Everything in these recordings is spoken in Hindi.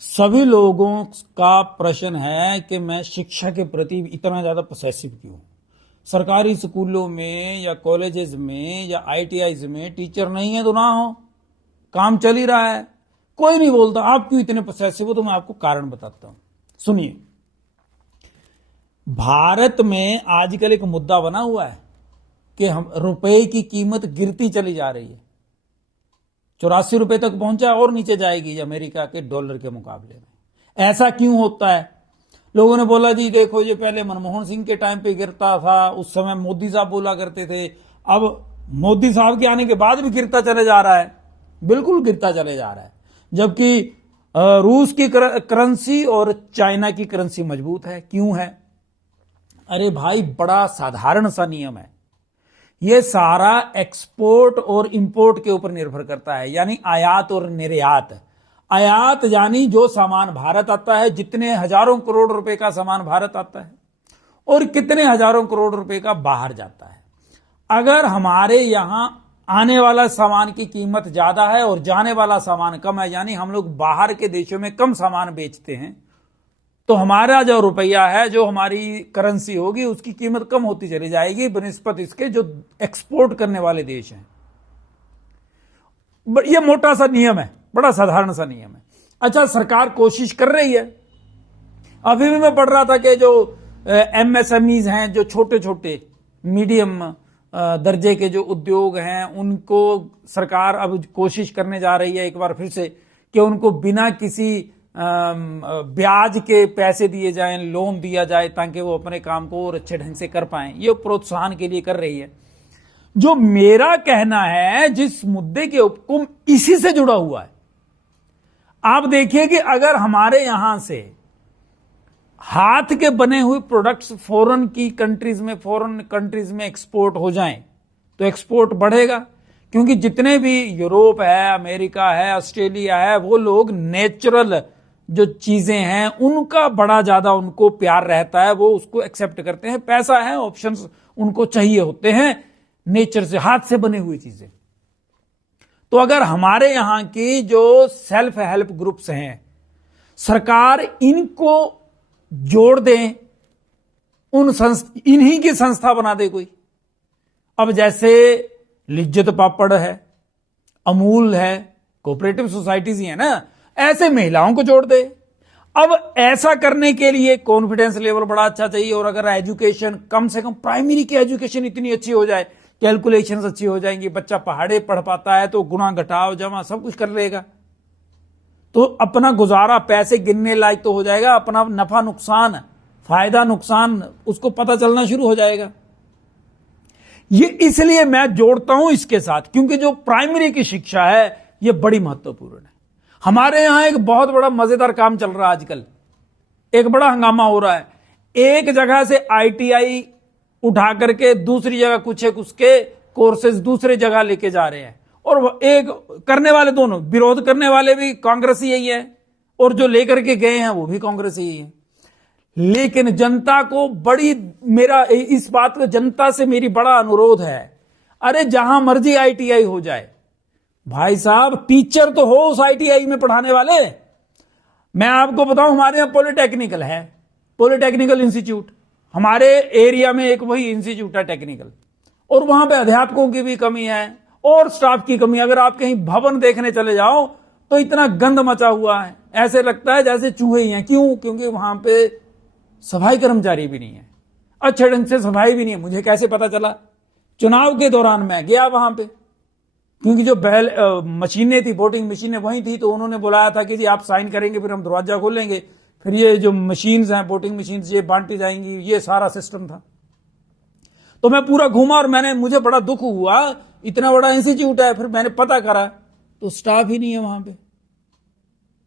सभी लोगों का प्रश्न है कि मैं शिक्षा के प्रति इतना ज्यादा पोसेसिव क्यों हूं। सरकारी स्कूलों में या कॉलेजेस में या आईटीआईज में टीचर नहीं है तो ना हो, काम चल ही रहा है, कोई नहीं बोलता आप क्यों इतने पोसेसिव हो। तो मैं आपको कारण बताता हूं, सुनिए। भारत में आजकल एक मुद्दा बना हुआ है कि हम रुपए की कीमत गिरती चली जा रही है, 84 रुपए तक पहुंचा और नीचे जाएगी अमेरिका के डॉलर के मुकाबले में। ऐसा क्यों होता है? लोगों ने बोला जी देखो ये पहले मनमोहन सिंह के टाइम पे गिरता था, उस समय मोदी साहब बोला करते थे, अब मोदी साहब के आने के बाद भी गिरता चले जा रहा है। बिल्कुल गिरता चले जा रहा है, जबकि रूस की करेंसी और चाइना की करेंसी मजबूत है। क्यों है? अरे भाई बड़ा साधारण सा नियम है, ये सारा एक्सपोर्ट और इंपोर्ट के ऊपर निर्भर करता है, यानी आयात और निर्यात। आयात यानी जो सामान भारत आता है, जितने हजारों करोड़ रुपए का सामान भारत आता है और कितने हजारों करोड़ रुपए का बाहर जाता है। अगर हमारे यहां आने वाला सामान की कीमत ज्यादा है और जाने वाला सामान कम है, यानी हम लोग बाहर के देशों में कम सामान बेचते हैं, तो हमारा जो रुपया है, जो हमारी करेंसी होगी, उसकी कीमत कम होती चली जाएगी बनिस्बत इसके जो एक्सपोर्ट करने वाले देश हैं। ये मोटा सा नियम है, बड़ा साधारण सा नियम है। अच्छा, सरकार कोशिश कर रही है। अभी भी मैं पढ़ रहा था कि जो एमएसएमईज हैं, जो छोटे छोटे मीडियम दर्जे के जो उद्योग हैं, उनको सरकार अब कोशिश करने जा रही है एक बार फिर से कि उनको बिना किसी ब्याज के पैसे दिए जाएं, लोन दिया जाए, ताकि वो अपने काम को और अच्छे ढंग से कर पाएं। ये प्रोत्साहन के लिए कर रही है। जो मेरा कहना है, जिस मुद्दे के हुक्म इसी से जुड़ा हुआ है, आप देखिए कि अगर हमारे यहां से हाथ के बने हुए प्रोडक्ट्स फॉरेन कंट्रीज में एक्सपोर्ट हो जाएं तो एक्सपोर्ट बढ़ेगा, क्योंकि जितने भी यूरोप है, अमेरिका है, ऑस्ट्रेलिया है, वो लोग नेचुरल जो चीजें हैं उनका बड़ा ज्यादा उनको प्यार रहता है, वो उसको एक्सेप्ट करते हैं। पैसा है, ऑप्शंस उनको चाहिए होते हैं, नेचर से, हाथ से बने हुई चीजें। तो अगर हमारे यहां की जो सेल्फ हेल्प ग्रुप्स हैं, सरकार इनको जोड़ दें, इन्हीं की संस्था बना दे कोई। अब जैसे लिज्जत पापड़ है, अमूल है, कोऑपरेटिव सोसाइटीज ही है ना, ऐसे महिलाओं को जोड़ दे। अब ऐसा करने के लिए कॉन्फिडेंस लेवल बड़ा अच्छा चाहिए, और अगर एजुकेशन कम से कम प्राइमरी की एजुकेशन इतनी अच्छी हो जाए, कैलकुलेशंस अच्छी हो जाएंगी, बच्चा पहाड़े पढ़ पाता है तो गुणा घटाव जमा सब कुछ कर लेगा, तो अपना गुजारा, पैसे गिनने लायक तो हो जाएगा, अपना नफा नुकसान, फायदा नुकसान उसको पता चलना शुरू हो जाएगा। ये इसलिए मैं जोड़ता हूं इसके साथ, क्योंकि जो प्राइमरी की शिक्षा है ये बड़ी महत्वपूर्ण है। हमारे यहां एक बहुत बड़ा मजेदार काम चल रहा है आजकल, एक बड़ा हंगामा हो रहा है। एक जगह से आईटीआई उठा करके दूसरी जगह कुछ एक उसके कोर्सेज दूसरे जगह लेके जा रहे हैं, और एक करने वाले, दोनों विरोध करने वाले भी कांग्रेस ही है और जो लेकर के गए हैं वो भी कांग्रेस ही है। लेकिन जनता को मेरा इस बात को जनता से मेरी बड़ा अनुरोध है, अरे जहां मर्जी आईटीआई हो जाए, भाई साहब टीचर तो हो उस आईटीआई में पढ़ाने वाले। मैं आपको बताऊं, हमारे यहां पॉलिटेक्निकल है, पॉलिटेक्निकल इंस्टीट्यूट, हमारे एरिया में एक वही इंस्टीट्यूट है टेक्निकल, और वहां पे अध्यापकों की भी कमी है और स्टाफ की कमी। अगर आप कहीं भवन देखने चले जाओ तो इतना गंद मचा हुआ है, ऐसे लगता है जैसे चूहे ही हैं। क्यों? क्योंकि वहां पे सफाई कर्मचारी भी नहीं है, अच्छे ढंग से सफाई भी नहीं है। मुझे कैसे पता चला? चुनाव के दौरान मैं गया वहां पे, क्योंकि जो मशीनें थी, वोटिंग मशीनें वही थी, तो उन्होंने बुलाया था कि जी आप साइन करेंगे फिर हम दरवाजा खोलेंगे, फिर ये जो मशीन्स हैं, वोटिंग मशीन्स, ये बांटी जाएंगी, ये सारा सिस्टम था। तो मैं पूरा घूमा और मुझे बड़ा दुख हुआ, इतना बड़ा इंस्टीट्यूट है, फिर मैंने पता करा तो स्टाफ ही नहीं है वहां पे।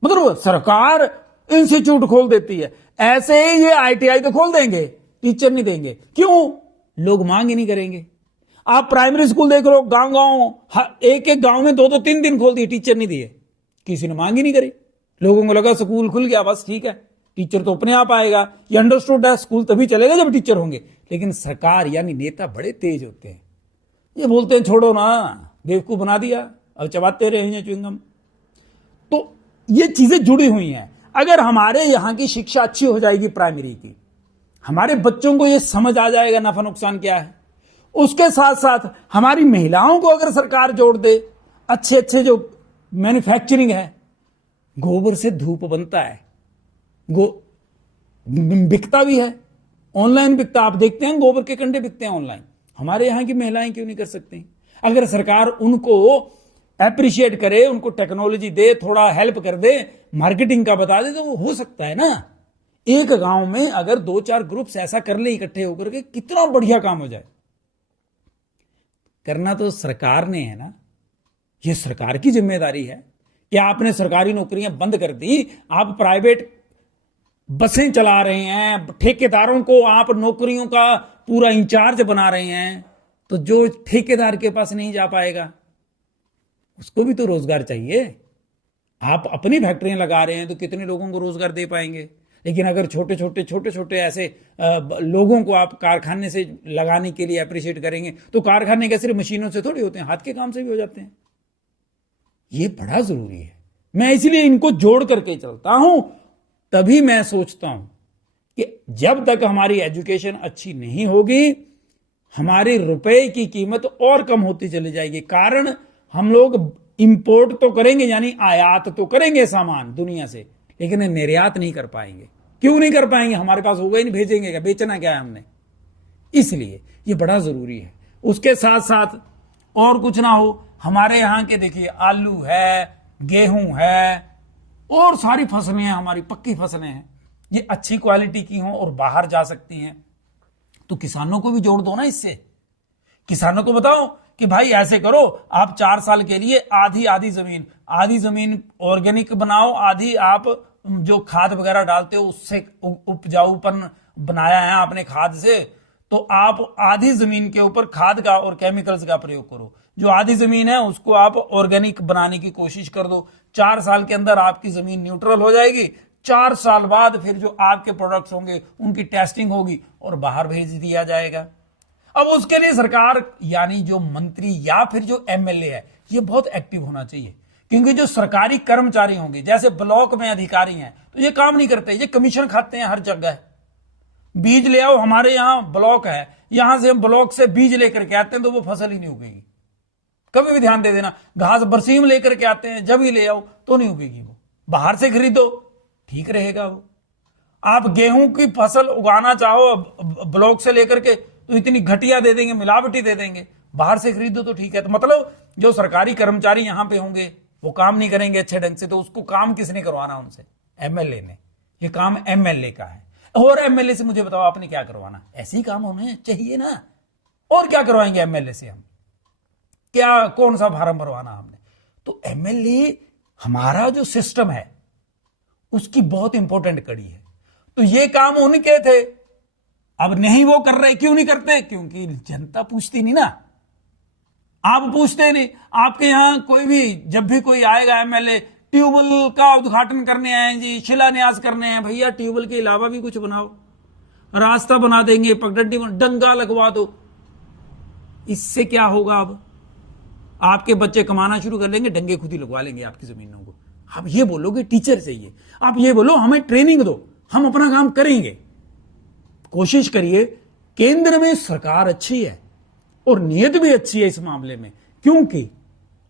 मतलब सरकार इंस्टीट्यूट खोल देती है, ऐसे ही ये आईटीआई तो खोल देंगे, टीचर नहीं देंगे। क्यों? लोग मांग ही नहीं करेंगे। आप प्राइमरी स्कूल देख लो, गांव एक एक गांव में 2-2 3 दिन खोल दिए, टीचर नहीं दिए, किसी ने मांग ही नहीं करी। लोगों को लगा स्कूल खुल गया बस ठीक है, टीचर तो अपने आप आएगा। ये अंडरस्टूड है, स्कूल तभी चलेगा जब टीचर होंगे। लेकिन सरकार यानी नेता बड़े तेज होते हैं, ये बोलते हैं छोड़ो ना, बेवकूफ बना दिया, अब चबाते रहे च्युइंगम। तो ये चीजें जुड़ी हुई हैं। अगर हमारे यहां की शिक्षा अच्छी हो जाएगी प्राइमरी की, हमारे बच्चों को यह समझ आ जाएगा नफा नुकसान क्या है, उसके साथ साथ हमारी महिलाओं को अगर सरकार जोड़ दे, अच्छे अच्छे जो मैन्युफैक्चरिंग है, गोबर से धूप बनता है, बिकता भी है, ऑनलाइन बिकता, आप देखते हैं गोबर के कंडे बिकते हैं ऑनलाइन। हमारे यहां की महिलाएं क्यों नहीं कर सकती? अगर सरकार उनको एप्रिशिएट करे, उनको टेक्नोलॉजी दे, थोड़ा हेल्प कर दे, मार्केटिंग का बता दे, तो वो हो सकता है ना। एक गांव में अगर 2-4 ग्रुप्स ऐसा कर ले इकट्ठे होकर के, कितना बढ़िया काम हो जाए। करना तो सरकार ने है ना, ये सरकार की जिम्मेदारी है कि आपने सरकारी नौकरियां बंद कर दी, आप प्राइवेट बसें चला रहे हैं, ठेकेदारों को आप नौकरियों का पूरा इंचार्ज बना रहे हैं, तो जो ठेकेदार के पास नहीं जा पाएगा उसको भी तो रोजगार चाहिए। आप अपनी फैक्ट्रियां लगा रहे हैं तो कितने लोगों को रोजगार दे पाएंगे? लेकिन अगर छोटे छोटे ऐसे लोगों को आप कारखाने से लगाने के लिए अप्रिशिएट करेंगे, तो कारखाने के सिर्फ मशीनों से थोड़ी होते हैं, हाथ के काम से भी हो जाते हैं। ये बड़ा जरूरी है। मैं इसलिए इनको जोड़ करके चलता हूं। तभी मैं सोचता हूं कि जब तक हमारी एजुकेशन अच्छी नहीं होगी, हमारे रुपए की कीमत और कम होती चली जाएगी। कारण हम लोग इंपोर्ट तो करेंगे, यानी आयात तो करेंगे सामान दुनिया से, लेकिन निर्यात नहीं कर पाएंगे। क्यों नहीं कर पाएंगे? हमारे पास होगा ही नहीं, भेजेंगे क्या? बेचना क्या है हमने? इसलिए ये बड़ा जरूरी है। उसके साथ साथ और कुछ ना हो, हमारे यहां के देखिए आलू है, गेहूं है, और सारी फसलें हैं, हमारी पक्की फसलें हैं, ये अच्छी क्वालिटी की हों और बाहर जा सकती हैं, तो किसानों को भी जोड़ दो ना इससे। किसानों को बताओ कि भाई ऐसे करो, आप 4 साल के लिए आधी जमीन ऑर्गेनिक बनाओ, आधी आप जो खाद वगैरह डालते हो उससे उपजाऊपन बनाया है आपने खाद से, तो आप आधी जमीन के ऊपर खाद का और केमिकल्स का प्रयोग करो। जो आधी जमीन है उसको आप ऑर्गेनिक बनाने की कोशिश कर दो। 4 साल के अंदर आपकी जमीन न्यूट्रल हो जाएगी। 4 साल बाद फिर जो आपके प्रोडक्ट्स होंगे उनकी टेस्टिंग होगी और बाहर भेज दिया जाएगा। अब उसके लिए सरकार, यानी जो मंत्री या फिर जो एमएलए है, ये बहुत एक्टिव होना चाहिए। क्योंकि जो सरकारी कर्मचारी होंगे, जैसे ब्लॉक में अधिकारी हैं, तो ये काम नहीं करते, ये कमीशन खाते हैं हर जगह। बीज ले आओ, हमारे यहां ब्लॉक है, यहां से हम ब्लॉक से बीज लेकर के आते हैं तो वो फसल ही नहीं उगेगी। कभी भी ध्यान दे देना, घास बरसीम लेकर के आते हैं, जब ही ले आओ तो नहीं उगेगी। वो बाहर से खरीदो, ठीक रहेगा। वो आप गेहूं की फसल उगाना चाहो ब्लॉक से लेकर के, तो इतनी घटिया दे देंगे, मिलावटी दे देंगे। बाहर से खरीदो तो ठीक है। तो मतलब जो सरकारी कर्मचारी यहां पे होंगे वो काम नहीं करेंगे अच्छे ढंग से, तो उसको काम किसने करवाना? उनसे एमएलए ने। ये काम एमएलए का है। और एमएलए से मुझे बताओ आपने क्या करवाना? ऐसे ही काम होने चाहिए ना। और क्या करवाएंगे एमएलए से हम? क्या कौन सा फार्म भरवाना हमने? तो एमएलए हमारा जो सिस्टम है उसकी बहुत इंपॉर्टेंट कड़ी है। तो ये काम उनके थे, अब नहीं वो कर रहे। क्यों नहीं करते? क्योंकि जनता पूछती नहीं ना। आप पूछते नहीं। आपके यहां कोई भी, जब भी कोई आएगा एमएलए, ट्यूबवेल का उद्घाटन करने आए जी, शिलान्यास करने हैं, भैया ट्यूबवेल के अलावा भी कुछ बनाओ, रास्ता बना देंगे, पगडंडी डंगा लगवा दो। इससे क्या होगा? अब आपके बच्चे कमाना शुरू कर लेंगे, डंगे खुद ही लगवा लेंगे आपकी जमीनों को। आप ये बोलोगे टीचर चाहिए, आप ये बोलो हमें ट्रेनिंग दो, हम अपना काम करेंगे। कोशिश करिए। केंद्र में सरकार अच्छी है और नीयत भी अच्छी है इस मामले में, क्योंकि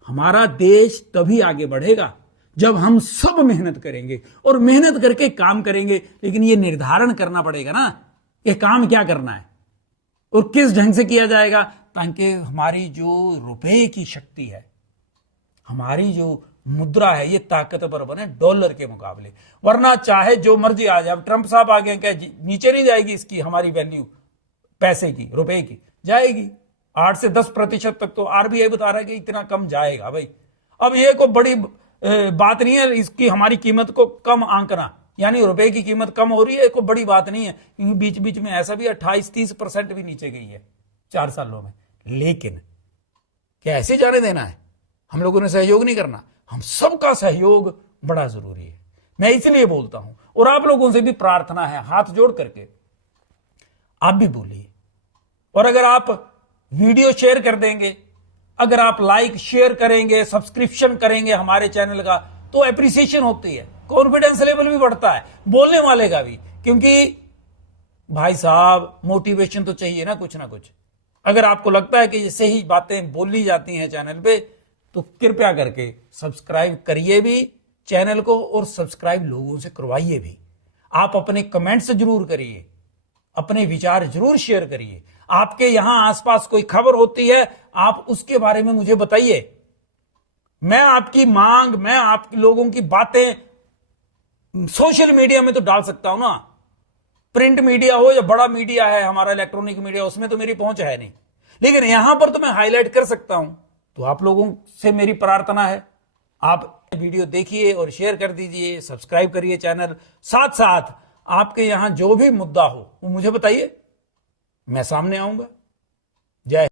हमारा देश तभी आगे बढ़ेगा जब हम सब मेहनत करेंगे, और मेहनत करके काम करेंगे। लेकिन यह निर्धारण करना पड़ेगा ना कि काम क्या करना है और किस ढंग से किया जाएगा, ताकि हमारी जो रुपए की शक्ति है, हमारी जो मुद्रा है, ये ताकतवर बने डॉलर के मुकाबले। वरना चाहे जो मर्जी आ जाए, ट्रंप साहब आ गए, क्या नीचे नहीं जाएगी इसकी हमारी वैल्यू पैसे की, रुपए की? जाएगी। 8 से 10% तक तो आरबीआई बता रहा है कि इतना कम जाएगा भाई। अब ये कोई बड़ी बात नहीं है इसकी हमारी कीमत को कम आंकना, यानी रुपए की कीमत कम हो रही है, कोई बड़ी बात नहीं है। क्योंकि बीच बीच में ऐसा भी 28-30% भी नीचे गई है 4 सालों में। लेकिन क्या ऐसे जाने देना है? हम लोगों ने सहयोग नहीं करना। हम सबका सहयोग बड़ा जरूरी है। मैं इसलिए बोलता हूं, और आप लोगों से भी प्रार्थना है, हाथ जोड़ करके आप भी बोलिए। और अगर आप वीडियो शेयर कर देंगे, अगर आप लाइक शेयर करेंगे, सब्सक्रिप्शन करेंगे हमारे चैनल का, तो एप्रिसिएशन होती है। कॉन्फिडेंस लेवल भी बढ़ता है बोलने वाले का भी, क्योंकि भाई साहब मोटिवेशन तो चाहिए ना कुछ ना कुछ। अगर आपको लगता है कि ये सही बातें बोली जाती हैं चैनल पे, तो कृपया करके सब्सक्राइब करिए भी चैनल को, और सब्सक्राइब लोगों से करवाइए भी। आप अपने कमेंट्स जरूर करिए, अपने विचार जरूर शेयर करिए। आपके यहां आसपास कोई खबर होती है, आप उसके बारे में मुझे बताइए। मैं आपकी मांग, मैं आप लोगों की बातें सोशल मीडिया में तो डाल सकता हूं ना, प्रिंट मीडिया हो या बड़ा मीडिया है हमारा इलेक्ट्रॉनिक मीडिया, उसमें तो मेरी पहुंच है नहीं, लेकिन यहां पर तो मैं हाईलाइट कर सकता हूं। तो आप लोगों से मेरी प्रार्थना है, आप वीडियो देखिए और शेयर कर दीजिए, सब्सक्राइब करिए चैनल। साथ साथ आपके यहां जो भी मुद्दा हो वो मुझे बताइए, मैं सामने आऊंगा। जय